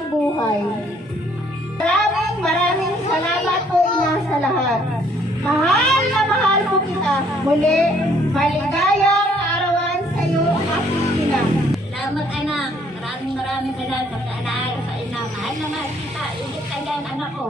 aming buhay. Maraming salamat po, Ina, sa lahat. Mahal na mahal po kita. Muli, maligayang arawan sa iyo, aking ina. Salamat anak. Maraming salamat sa alaala sa ina. Mahal na mahal kita. Igit ka dyan, anak ko.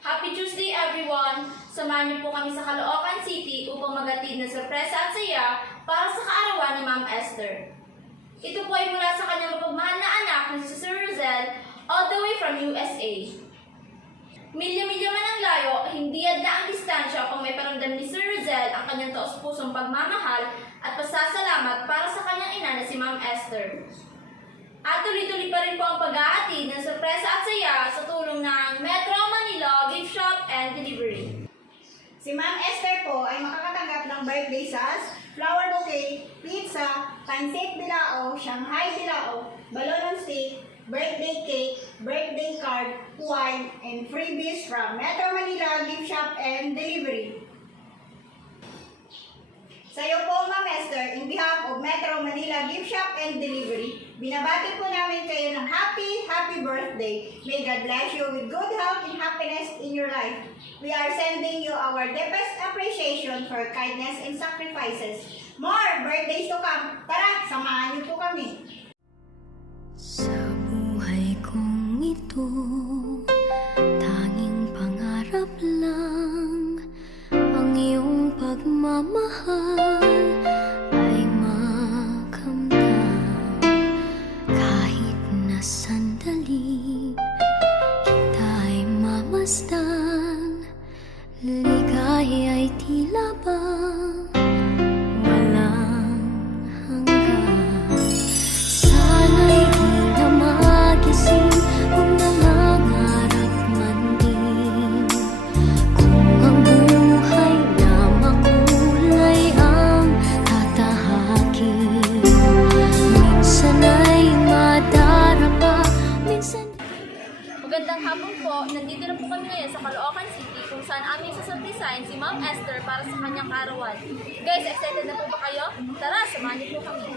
Happy Tuesday everyone! Samahan niyo po kami sa Caloocan City upang magatid ng sorpresa at saya para sa kaarawan ni Ma'am Esther. Ito po ay mula sa kanyang mapagmahal na anak na si Sir Rosel all the way from USA. Milya-milya man ang layo, hindi adda ang distansya kung may paramdam ni Sir Rosel ang kanyang taos-pusong pagmamahal at pasasalamat para sa kanyang ina na si Ma'am Esther. At tuloy-tuloy pa rin po ang pag-aatid ng sorpresa at saya sa tulong ng Metro Manila Gift Shop and Delivery. Si Ma'am Esther po ay makakatanggap ng birthday sas, flower bouquet, pizza, pancit bilao, Shanghai bilao, balloon on stick, birthday cake, birthday card, wine, and freebies from Metro Manila Gift Shop and Delivery. Sa iyo po, Ma'am Esther, in behalf of Metro Manila Gift Shop and Delivery, binabati po namin kayo ng happy birthday. May God bless you with good health and happiness in your life. We are sending you our deepest appreciation for kindness and sacrifices. More birthdays to come. Tara, samahan niyo po kami. Sa buhay kong ito, tanging pangarap lang ang iyong pagmamahal ay makamdam. Kahit na sandali kita'y mamasdan, ligaya ay tila bang walang hanggan. Sana'y di na magising kung nangangarap man din, kung ang buhay na makulay ang tatahakin. Minsan ay madarapa, minsan Magandang hapon po, nandito na po kami ngayon sa Caloocan City kung saan aming sasurprisahin si Ma'am Esther para sa kanyang kaarawan. Guys, excited na po ba kayo? Tara, samahan niyo po kami.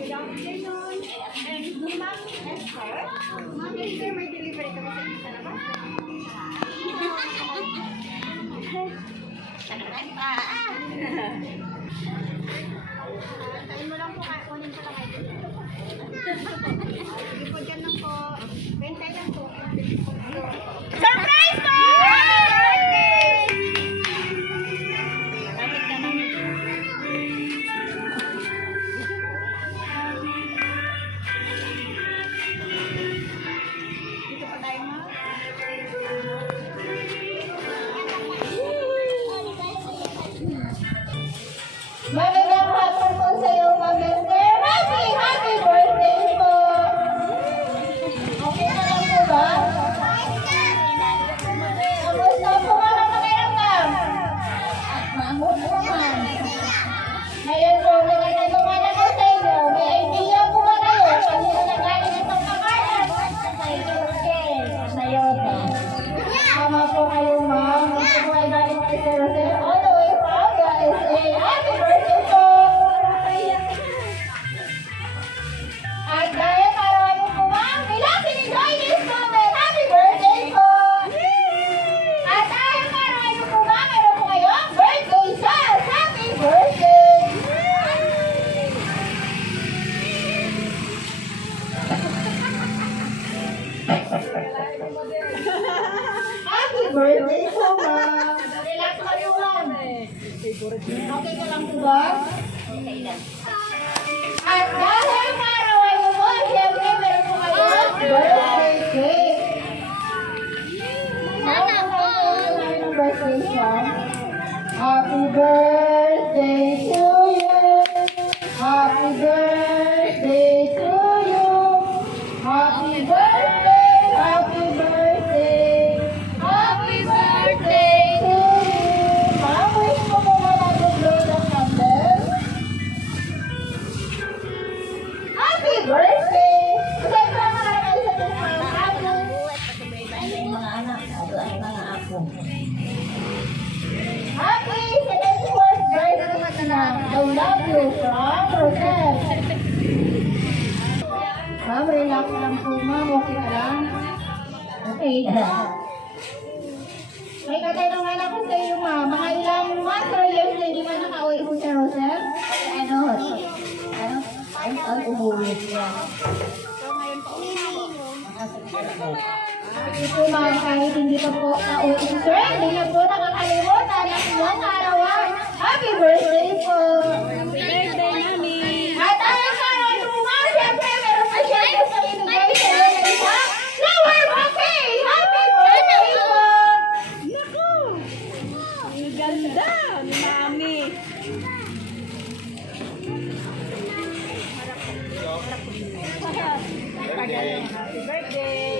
Good afternoon. And Ma'am Esther. Ma'am Esther, may delivery kami sa isa na ba? Tayo mo lang po, kunin ko lang kayo. Sige po, dyan lang po. Bentay lang po. Surprise po! Dito pa tayo, Ma'am. Magandang hapon po sa iyo, Ma'am Esther. Happy birthday po! Okay na lang po ba? Kamusta po mga pakiramdam? Maangot naman. Ngayon po, may nagtatungan ako sa inyo. May idea po ba kayo? Kanina na galing ang pagkakalat. Sayota. Tama po kayo, Ma'am. Gusto po ay galing kay Sir Rosel. All the way from USA. Happy birthday po! At dahil para kayo po, Ma'am, relax and enjoy this moment. Happy birthday po! At dahil para kayo po, Ma'am, meron po kayo birthday sauce. Happy birthday! Happy birthday po, Ma'am! Relax kayo, Ma'am. Okay ka lang po ba? Okay lang. At dahil para kayo po, siyempre Ma'am, relax lang po, ma'am. Okay ka lang? Okay. May katanungan ako sa iyo, ma'am. Mga ilang months or years na hindi ka nakauwi po sa Rosel? Ay, umuwi siya. Hindi po, ma'am, kahit hindi pa po nauwi si sir, hindi na po nakakalimutan ang ilang arawan. Happy birthday po! Happy birthday, Mami! At ang araw po, ma'am, syempre, meron pa siya gusto ibigay sa iyo na isa. Flower bouquet! Happy birthday po! Ang ganda ni Mami! Happy birthday!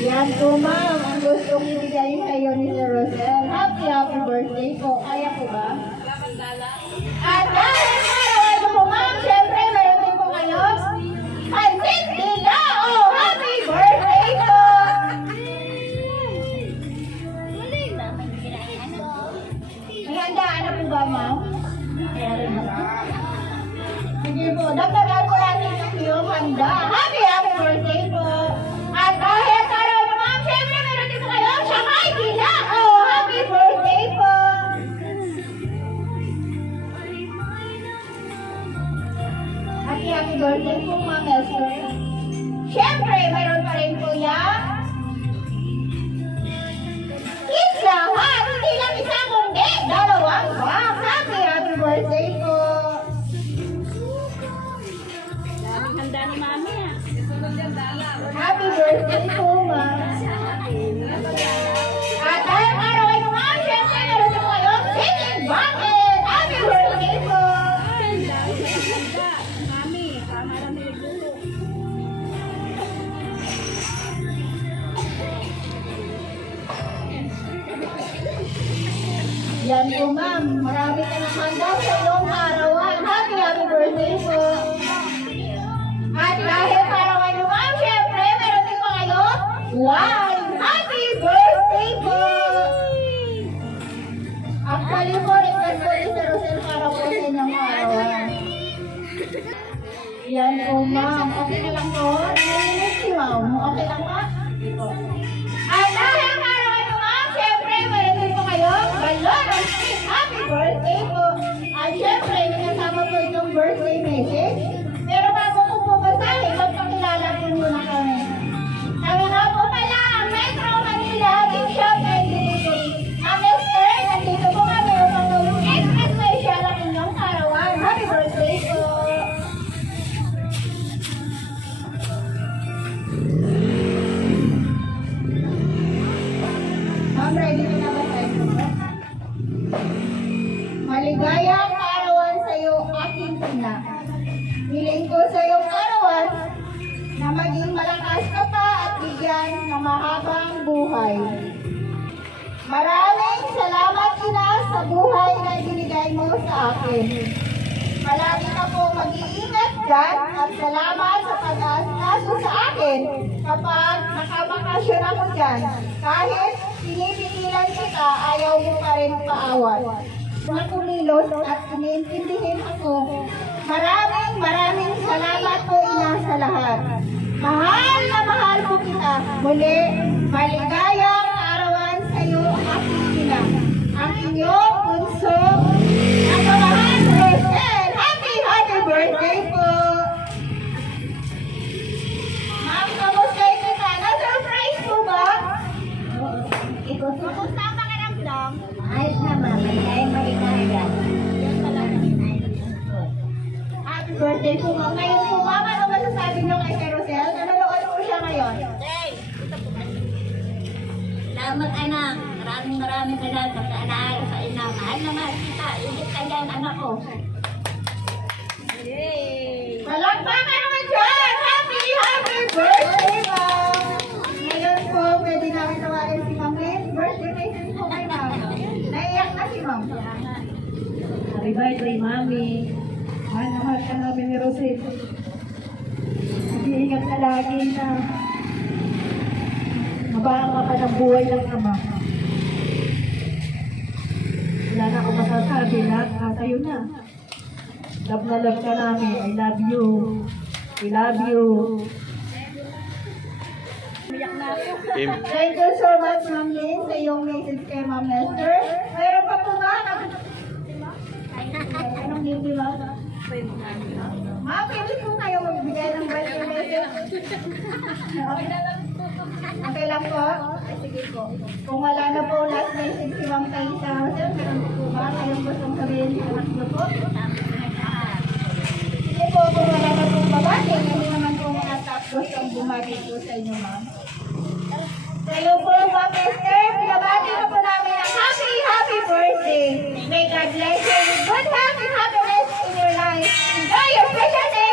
Yan po, ma'am, ang gusto kong ibigay sa iyo ni Sir Rosel. Happy birthday po. Kaya po ba? At dahil araw po, ma'am, syempre, meron din po kayo. Pansit Dilao! Happy birthday po! May handaan na po ba, ma'am? Sige po, dagdagan ko natin yung handa. Happy birthday po! At dahil araw po, ma'am, syempre, meron din po kayo. Siyakay Dilao! Happy birthday po! Happy birthday po, Ma'am Esther. Siyempre, mayroon pa rin po yan. Pizza Hut! Hindi lang isa kundi dalawang box. Happy birthday po. Daming handa ni Mami, ah. Happy birthday po, Ma'am. At dahil araw ay Ma'am, siyempre, meron din po kayo chicken bucket. Happy birthday po. Mami, marami nagluto. Yan po, ma'am. Marami ka naman daw sa iyong arawan. Happy birthday po. At dahil arawan niyo, ma'am, syempre, meron din po kayo. Wow! Happy birthday po! Actually po, request po ni Sir Rosel para po sa inyong arawan. Yan po, ma'am. Okay na lang po. Naiinis si ma'am. Okay lang, ma'am? At dahil arawan niyo, ma'am, syempre, meron din po kayo. Balon! Happy birthday po! At syempre, minasama po itong birthday message. Pero bago ko po basahin, magpakilala po muna kami. Kami nga po pala ang Metro Manila Gift Shop and Delivery. Ang Esther, nandito po kami upang mag-express na isyal ang inyong karawan. Happy birthday po! Ma'am, ready na ba tayo? Maligayang kaarawan sa iyo, aking ina. Hiling ko sa iyong kaarawan na maging malakas ka pa at bigyan ng mahabang buhay. Maraming salamat, ina, sa buhay na binigay mo sa akin. Palagi ka po mag-iingat dyan at salamat sa pag-aasikaso sa akin kapag nakabakasyon ako dyan. Kahit pinipigilan kita, ayaw mo pa rin paawat. Mga kumilos at iniintindihin ako. Maraming salamat po, ina, sa lahat. Mahal na mahal po kita. Muli, maligayang arawan sa iyo, aking ina. Ang inyong bunso, ang mahal, Rosel. Happy birthday po! Ma'am, kamusta ito ka? Na-surprise po ba? Kamusta ang pakiramdam? Ayos naman, maligayang. Happy birthday po, ma'am. Ngayon po, ma'am, ano masasabi niyo kay Sir Rosel? Nanonood po siya ngayon. Salamat, anak. Maraming salamat sa anak sa ina. Mahal naman kita. Igit ka dyan, anak ko. Palakpakan naman dyan! Happy birthday, ma'am! Ngayon po, pwede namin tawagin si Ma'am Lynn. Birthday message po kay ma'am. Naiyak na si ma'am. Happy birthday, Mami. Mahal na mahal ka namin ni Rosel. Mag-iingat ka lagi na mabanga ka ng buhay ng ama. Wala na akong masasabi, lahat sa'yo na. Love na love ka namin. I love you. I love you. Thank you so much, Ma'am Lynn, sa iyong message kay Ma'am Esther. Meron pa po ba? Anong hindi ba? Ma'am, pwede po kayo magbigay ng birthday message. Okay lang po? Ay, sige po. Kung wala na po last message si Ma'am Kaisa, meron po ba kayong gustong sabihin sa anak niyo po? Sige po, kung wala na pong babati, hindi naman po mga tapos ang bumati po sa inyo, Ma'am. Hello po, Ma'am Esther. Binabati na po namin ang happy birthday. May God bless you with good health and happiness in your life. Enjoy your precious day!